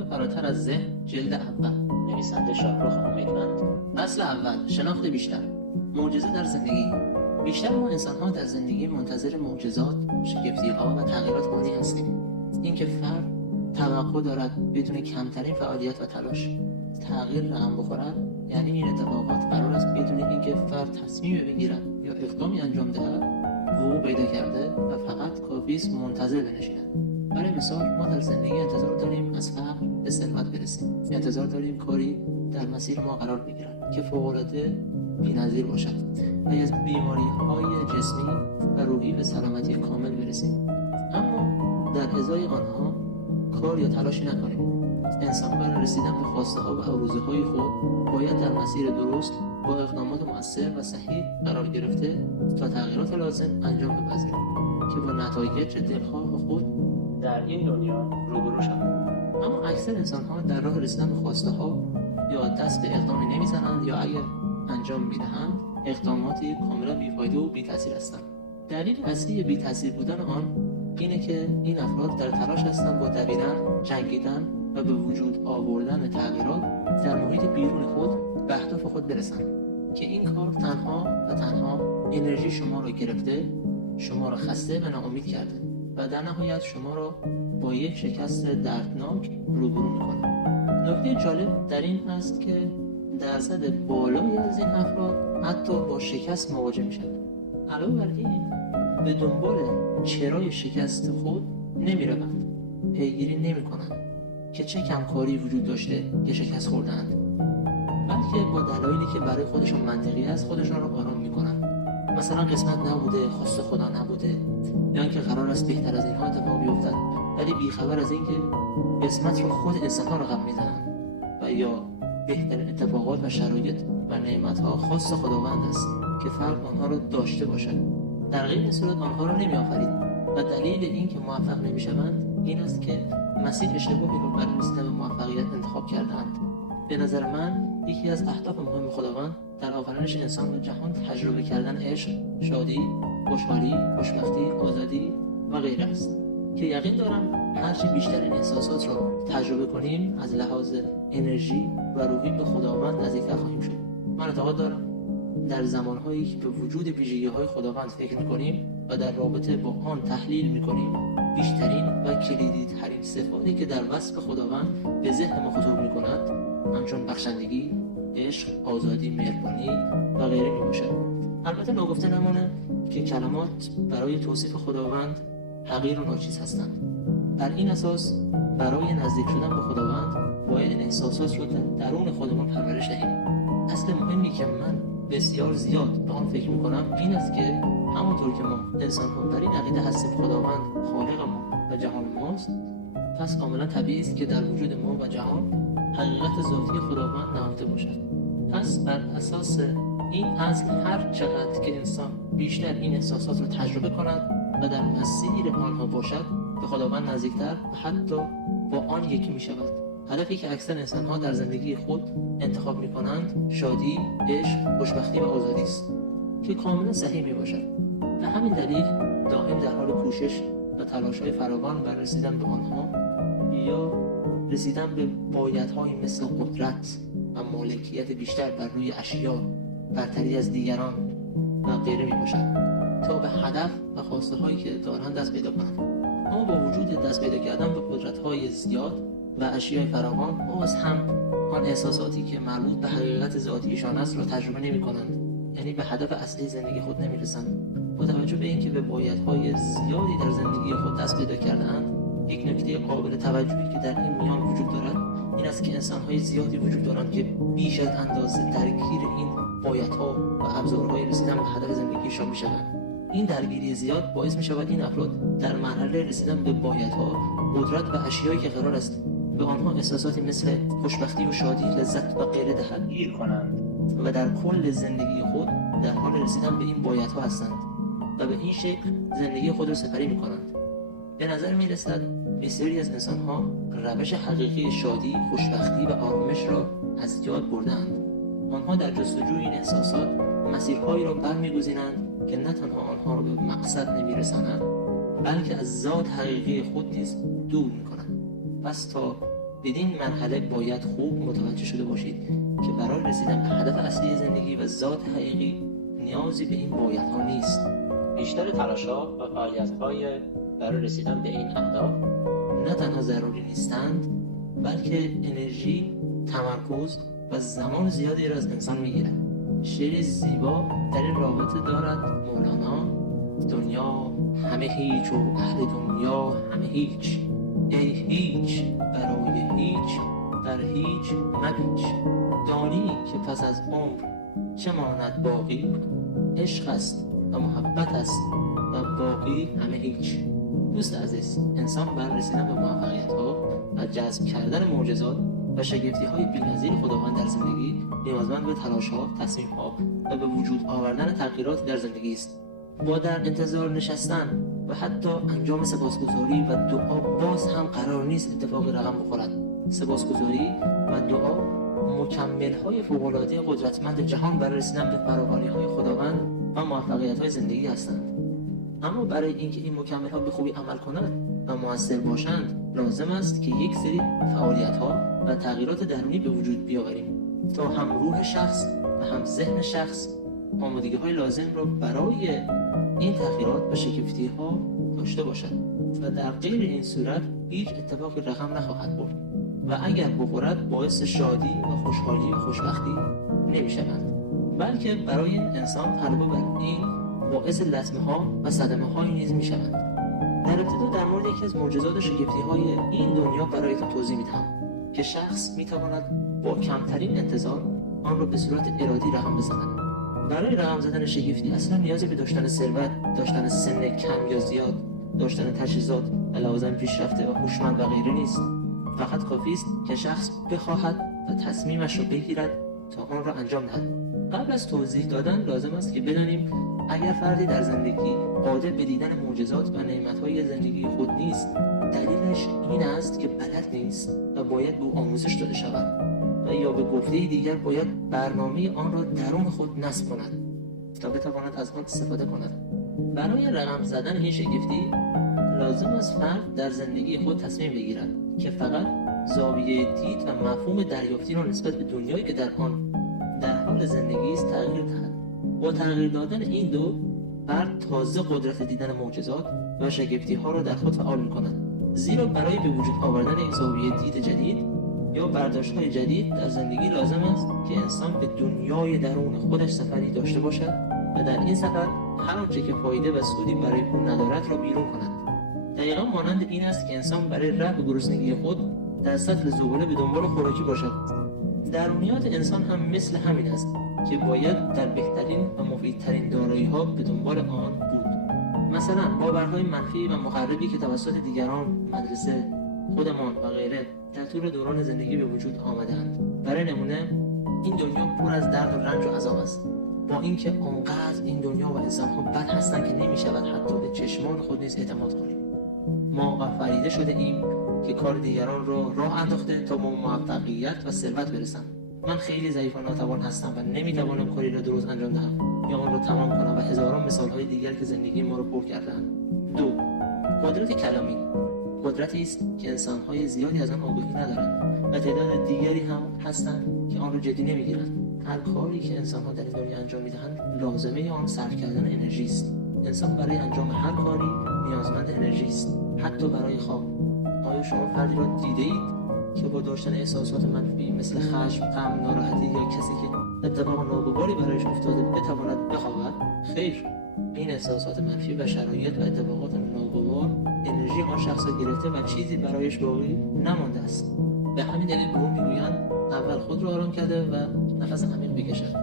کتاب فراتر از ذهن جلد اول، نویسنده شاهرخ امیدوند. فصل اول، شناخت بیشتر. معجزه در زندگی. بیشتر ما انسان‌ها در زندگی منتظر معجزات، شگفتی‌ها و تغییرات مالی هستیم. اینکه فرد توقع دارد بدون کمترین فعالیت و تلاش تغییر رقم بخورد، یعنی این اتفاقات قرار است بدون اینکه فرد تصمیم بگیرد یا اقدامی انجام دهد وقوع پیدا کرده و فقط کافی است منتظر بنشیند. برای مثال ما در زندگی انتظار داریم از فقر به ثروت برسیم، انتظار داریم کاری در مسیر ما قرار بگیرد که فوق‌العاده بی‌نظیر باشد و از بیماری‌های جسمی و روحی به سلامتی کامل برسیم، اما در ازای آنها کار یا تلاشی نکنیم. انسان برای رسیدن به خواسته‌ها و آرزوهای خود باید در مسیر درست با اقدامات مؤثر و صحیح قرار گرفته تا تغییرات لازم انجام بپذیرد که با نتایج دلخواه خود در این دنیا روبرو شوند. اما اکثر انسان‌ها در راه رسیدن به خواسته ها یا دست به اقدامی نمیزنند یا اگر انجام میدهند اقداماتی کاملا بیفایده و بی‌تاثیر هستند. دلیل اصلی بی‌تاثیر بودن آن اینه که این افراد در تلاش هستند با دویدن، جنگیدن و به وجود آوردن تغییرات در محیط بیرون خود به اهداف خود برسند که این کار تنها انرژی شما را گرفته، شما را خسته و ناامید کرده و در نهایت شما را با یک شکست دردناک روبرو می‌کند. نکته جالب در این است که درصد بالایی از این افراد حتی با شکست مواجه می‌شوند. علاوه بر این به دنبال چرای شکست خود نمی‌روند، پیگیری نمی‌کنند که چه کمکاری وجود داشته که شکست خوردند، بلکه با دلایلی که برای خودشون منطقی است خودشون را آرام می‌کنند. مثلا قسمت نبوده، خواست خدا نبوده، یا اینکه قرار است بهتر از اینها اتفاق بیفتد، ولی بیخبر از اینکه قسمت رو خود انسان‌ها رقم می‌زنند و یا بهترین اتفاقات و شرایط و نعمت‌ها خاص خداوند است که فرد آنها را داشته باشد. در غیر صورت آنها را نمی‌آفرید و دلیل اینکه موفق نمی‌شوند این است که مسیر اشتباهی را برای رسیدن به موفقیت انتخاب کرده‌اند. به نظر من یکی از اهداف مهم خداوند در آفرینش انسان و جهان تجربه کردن عشق، شادی، خوشحالی، خوشبختی، آزادی و غیره است که یقین دارم هرچی بیشتر این احساسات را تجربه کنیم از لحاظ انرژی و روحی به خداوند نزدیکتر خواهیم شد. من اعتقاد دارم در زمانهایی که به وجود ویژگی‌های خداوند فکر می‌کنیم و در رابطه با آن تحلیل می‌کنیم، بیشترین و کلیدی‌ترین صفاتی که در وصف خداوند به ذهن ما خطور می‌کند همچون بخشندگی، عشق، آزادی، مهربانی و غیره میباشد. البته ناگفته نمانه که کلمات برای توصیف خداوند حقیر و ناچیز هستند. بر این اساس برای نزدیک شدن به خداوند باید این احساسات رو در درون خودمون پرورش دهیم. اصل مهمی که من بسیار زیاد به آن فکر میکنم این است که همونطور که ما انسان‌ها بر این عقیده هستیم خداوند خالق ما و جهان ماست، پس کاملا طبیعی است که در وجود ما و جهان حقیقت ذاتی خداوند نهفته باشد. پس بر اساس این اصل هر چقدر که انسان بیشتر این احساسات را تجربه کند و در مسیر آنها باشد به خداوند نزدیکتر و حتی با آن یکی می شود. هدفی که اکثر انسان‌ها در زندگی خود انتخاب می کنند شادی، عشق، خوشبختی و آزادی است که کاملا صحیح می باشد. به همین دلیل دائم در حال کوشش و تلاش‌های فراوان برای رسیدن به آنها یا رسیدن به بایدهای مثل قدرت و مالکیت بیشتر بر روی اشیا، برتری از دیگران و غیره می باشد تا به هدف و خواسته هایی که دارند دست پیدا کنند. اما با وجود دست پیدا کردن به قدرت های زیاد و اشیای فراوان باز هم آن احساساتی که مربوط به حقیقت ذاتیشان است را تجربه نمی کنند، یعنی به هدف اصلی زندگی خود نمی رسند. با توجه به اینکه به بایدهای زیادی در زندگی خود دست پیدا کرده‌اند، یک نکته قابل توجهی که در این میان وجود دارد این است که انسان‌های زیادی وجود دارند که بیش از اندازه درگیر این بایدها و ابزارهای رسیدن به هدف زندگیشان می‌شوند. این درگیری زیاد باعث می‌شود این افراد در مرحله رسیدن به بایدها، قدرت و اشیایی که قرار است به آنها احساساتی مثل خوشبختی و شادی، لذت و غیره دهد گیر کنند و در کل زندگی خود در حال رسیدن به این بایدها هستند و به این شکل زندگی خود را سپری می‌کنند. به نظر می‌رسد بسیاری از انسان‌ها روش حقیقی شادی، خوشبختی و آرامش را از یاد بردند. آنها در جستجوی این احساسات مسیرهایی را برمی‌گزینند که نه تنها آنها را به مقصد نمی‌رسانند، بلکه از ذات حقیقی خود نیز دور می‌کنند. پس تا بدین مرحله باید خوب متوجه شده باشید که برای رسیدن به هدف اصلی زندگی و ذات حقیقی نیازی به این بایدها نیست. بیشتر تلاش‌ها و فعالیت‌های برای رسیدن به این اهداف نه تنها ضروری نیستند، بلکه انرژی، تمرکز و زمان زیادی را از انسان می‌گیرد. شعر زیبا در این رابطه دارد مولانا: دنیا همه هیچ و اهل دنیا همه هیچ، ای هیچ برای هیچ در هیچ مپیچ. دانی که پس از عمر چه ماند باقی، عشق است و محبت است و باقی همه هیچ. دوست عزیز، انسان برای رسیدن به موفقیت‌ها و جذب کردن معجزات و شگفتی‌های بی‌نظیر خداوند در زندگی نیازمند به تلاش‌ها، تصمیم‌ها و به وجود آوردن تغییرات در زندگی است. با در انتظار نشستن و حتی انجام سپاسگزاری و دعا باز هم قرار نیست اتفاقی رقم بخورد. سپاسگزاری و دعا مکمل‌های فوق‌العاده قدرتمند جهان برای رسیدن به فراوانی‌های خداوند و موفقیت‌های زندگی هستند. اما برای اینکه این مکمل‌ها به خوبی عمل کنند و مؤثر باشند، لازم است که یک سری فعالیت‌ها و تغییرات درونی به وجود بیاوریم تا هم روح شخص و هم ذهن شخص آمادگی‌های لازم را برای این تغییرات و شگفتی‌ها داشته باشد و در غیر این صورت هیچ اتفاقی رقم نخواهد برد و اگر بخورد باعث شادی و خوشحالی و خوشبختی نمی‌شوند، بلکه برای این انسان غلبه بر این باعث لطمه‌ها و صدمه‌های نیز می‌شوند. در ابتدا در مورد یکی از معجزات و شگفتی‌های این دنیا برایتان توضیح می‌دهم که شخص می‌تواند با کمترین انتظار آن را به صورت ارادی رقم بزند. برای رقم زدن شگفتی اصلا نیازی به داشتن ثروت، داشتن سن کم یا زیاد، داشتن تجهیزات و لوازم پیشرفته و هوشمند و غیره نیست. فقط کافی است که شخص بخواهد و تصمیمش را بگیرد تا آن را انجام دهد. قبل از توضیح دادن لازم است که بدانیم اگر فردی در زندگی قادر به دیدن معجزات و نعمت‌های زندگی خود نیست، دلیلش این است که بلد نیست و باید به او آموزش داده شود و یا به گفته دیگر باید برنامه آن را درون خود نصب کند تا بتواند از آن استفاده کند. برای رقم زدن این شگفتی لازم است فرد در زندگی خود تصمیم بگیرد که فقط زاویه دید و مفهوم دریافتی را نسبت به دنیایی که در آن در حال زندگی است تغییر دهد. با تغییر دادن این دو، فرد تازه قدرت دیدن معجزات و شگفتی‌ها را در خود فعال می‌کند. زیرا برای به وجود آوردن یک زاویه دید جدید یا برداشت‌های جدید در زندگی لازم است که انسان به دنیای درون خودش سفری داشته باشد و در این سفر هر آنچه که فایده و سودی برای او ندارد را بیرون کند. دقیقاً مانند این است که انسان برای رفع گرسنگی خود در سطل زباله به دنبال خوراکی باشد. درونیات انسان هم مثل همین است که باید در بهترین و مفیدترین دارایی‌ها به دنبال آن بود. مثلا باورهای منفی و مخربی که توسط دیگران، مدرسه، خودمان و غیره در طول دوران زندگی به وجود آمده‌اند. برای نمونه این دنیا پر از درد و رنج و عذاب است. با اینکه آنقدر این دنیا و انسان‌ها بد هستند که نمی‌شود حتی به چشمان خود نیز اعتماد کنیم. ما آفریده شده ایم که کار دیگران را راه انداخته تا به موفقیت و ثروت برسند. من خیلی ضعیف و ناتوان هستم و نمی‌توانم کاری را درست انجام دهم یا آن را تمام کنم و هزاران مثال‌های دیگر که زندگی ما را پر کرده‌اند. 2. قدرت کلامی قدرتی است که انسان‌های زیادی از آن آگاهی ندارند و تعداد دیگری هم هستند که آن را جدی نمی‌گیرند. هر کاری که انسان‌ها در این دنیا انجام می‌دهند لازمه آن صرف کردن انرژی است. انسان برای انجام هر کاری نیازمند انرژی است، حتی برای خواب. آیا شما فردی را دیده‌اید که با داشتن احساسات منفی مثل خشم، غم، ناراحتی یا کسی که اتفاق ناگواری برایش افتاده بتواند بخوابد؟ خیر، این احساسات منفی و شرایط و اتفاقات ناگوار انرژی آن شخص را گرفته و چیزی برایش باقی نمانده است. به همین دلیل به او میگویند اول خود را آرام کرده و نفس عمیق بکشد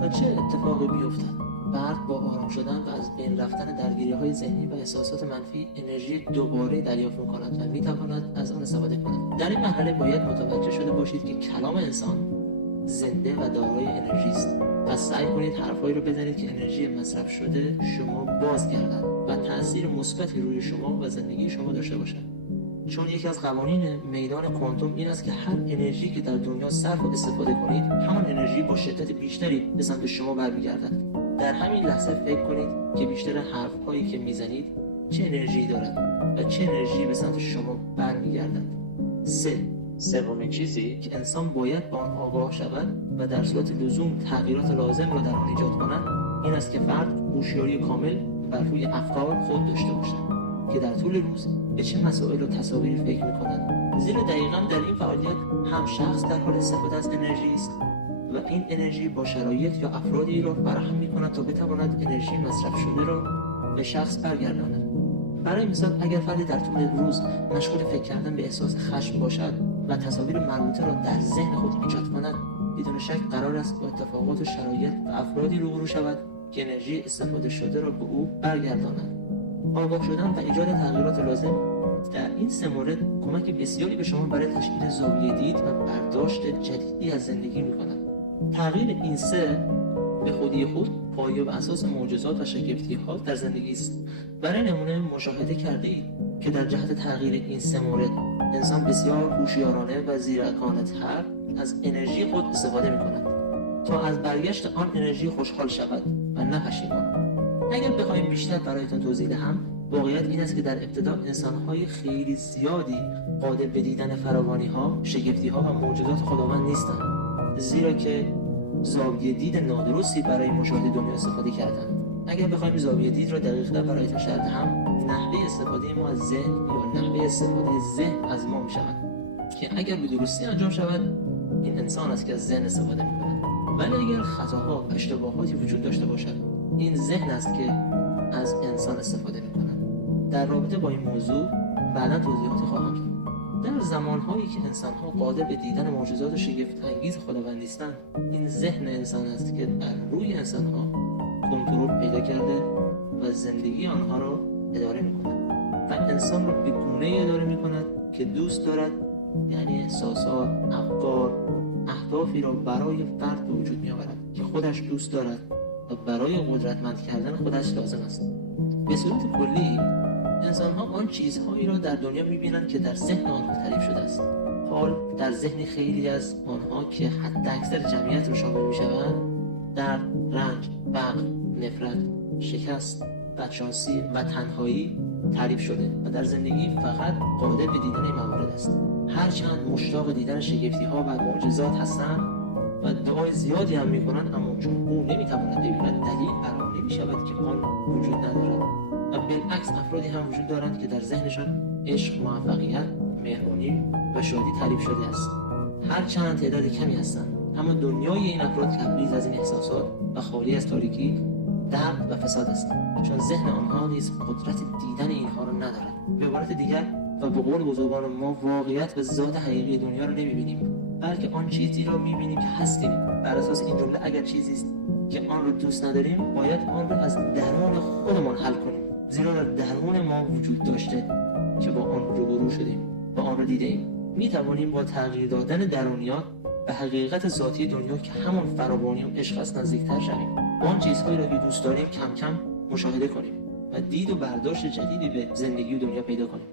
تا چه اتفاقی بیفتد. فرد با آرام شدن و از بین رفتن درگیری‌های ذهنی و احساسات منفی انرژی دوباره دریافت می‌کند و می‌تواند از آن استفاده کند. در این مرحله باید متوجه شده باشید که کلام انسان زنده و دارای انرژی است. پس سعی کنید حرفایی رو بزنید که انرژی مصرف شده شما بازگردد و تأثیر مثبتی روی شما و زندگی شما داشته باشد. چون یکی از قوانین میدان کوانتوم این است که هر انرژی که در دنیا صرف و استفاده کنید همان انرژی با شدت بیشتری به سمت شما برمیگردد. در همین لحظه فکر کنید که بیشتر حرف‌هایی که میزنید چه انرژی دارد و چه انرژی به سمت شما برمیگردد. 3. سومین چیزی که انسان باید با آن آگاه شود و در صورت لزوم تغییرات لازم را در آن ایجاد کند این است که فرد هوشیاری کامل بر روی افکار خود داشته باشد که در طول روز به چه مسائل و تصاویر فکر می‌کنند، زیرا دقیقاً در این فعالیت هم شخص در حال استفاده از انرژی است و این انرژی با شرایط یا افرادی را فراهم می‌کند تا بتواند انرژی مصرف شده را به شخص برگرداند. برای مثال اگر فردی در طول روز مشغول فکر کردن به احساس خشم باشد و تصاویر مربوطه را در ذهن خود ایجاد کند، بدون شک قرار است با اتفاقات و شرایط و افرادی روبرو شود که انرژی استفاده شده را به او برگرداند. آگاه شدن و ایجاد تغییرات لازم در این سه مورد کمک بسیاری به شما برای تشکیل زاویه دید و برداشت جدیدی از زندگی می‌کند. تغییر این سه به خودی خود پایه و اساس معجزات و شگفتی‌ها در زندگی است. برای نمونه مشاهده کرده‌اید که در جهت تغییر این سه مورد انسان بسیار هوشیارانه و زیرکانه‌تر از انرژی خود استفاده می‌کند تا از برگشت آن انرژی خوشحال شود و نه پشیمان. اگر بخوایم بیشتر برایتان توضیح دهم، واقعیت این است که در ابتدا انسان‌های خیلی زیادی قادر به دیدن فراوانی‌ها، شگفتی‌ها و معجزات خداوند نیستند، زیرا که زاویه دید نادرستی برای مشاهده دنیا استفاده کردند. اگر بخوایم زاویه دید را دقیق‌تر برایتان شرح دهم، نحوه استفاده ما از ذهن یا نحوه استفاده ذهن از ما می‌شود که اگر به درستی انجام شود، این انسان است که از ذهن استفاده می‌کند. ولی اگر خطاها و اشتباهاتی وجود داشته باشد، این ذهن است که از انسان استفاده می‌کند. در رابطه با این موضوع بعداً توضیحات خواهم داد. در زمانهایی که انسان‌ها قادر به دیدن معجزات و شگفت‌انگیز خداوند نیستند، این ذهن انسان است که بر روی انسان‌ها کنترل پیدا کرده و زندگی آنها را اداره می‌کند و انسان را به گونه‌ای اداره می‌کند که دوست دارد، یعنی احساسات، افکار، اهدافی را برای فرد به وجود می‌آورد که خودش دوست دارد و برای قدرتمند کردن خودش لازم است. به صورت کلی انسان‌ها آن چیزهایی را در دنیا می‌بینند که در ذهن آنها تعریف شده است. حال در ذهن خیلی از آنها که حداکثر جمعیت را شامل می‌شوند، درد، رنج، فقر، نفرت، شکست، بدشانسی و تنهایی تعریف شده و در زندگی فقط قادر به دیدن این موارد است. هرچند مشتاق دیدن شگفتی‌ها و معجزات هستند و دعای زیادی هم می‌کنند، اما چون او نمی‌تواند ببیند، دلیل بر آن نمی‌شود که آن وجود ندارد. و بالعکس افرادی هم وجود دارند که در ذهنشان عشق، موفقیت، مهربانی و شادی تعریف شده است. هرچند تعداد کمی هستند، اما دنیای این افراد لبریز از این احساسات و خالی از تاریکی، درد و فساد است، چون ذهن آنها نیز قدرت دیدن اینها را ندارد. به عبارت دیگر و به قول بزرگان ما، واقعیت و ذات حقیقی دنیا را نمی‌بینیم، بلکه آن چیزی را می‌بینیم که هستیم. بر اساس این جمله اگر چیزی است که آن را دوست نداریم، باید آن را از درون خودمان حل کنیم، زیرا در درون ما وجود داشته که با آن روبرو شدیم و آن را دیدیم. می‌توانیم با تغییر دادن درونیات به حقیقت ذاتی دنیا که همان فراوانی و عشق است نزدیکتر شویم. آن چیزهایی را که دوست داریم کم کم مشاهده کنیم و دید و برداشت جدیدی به زندگی و دنیا پیدا کنیم.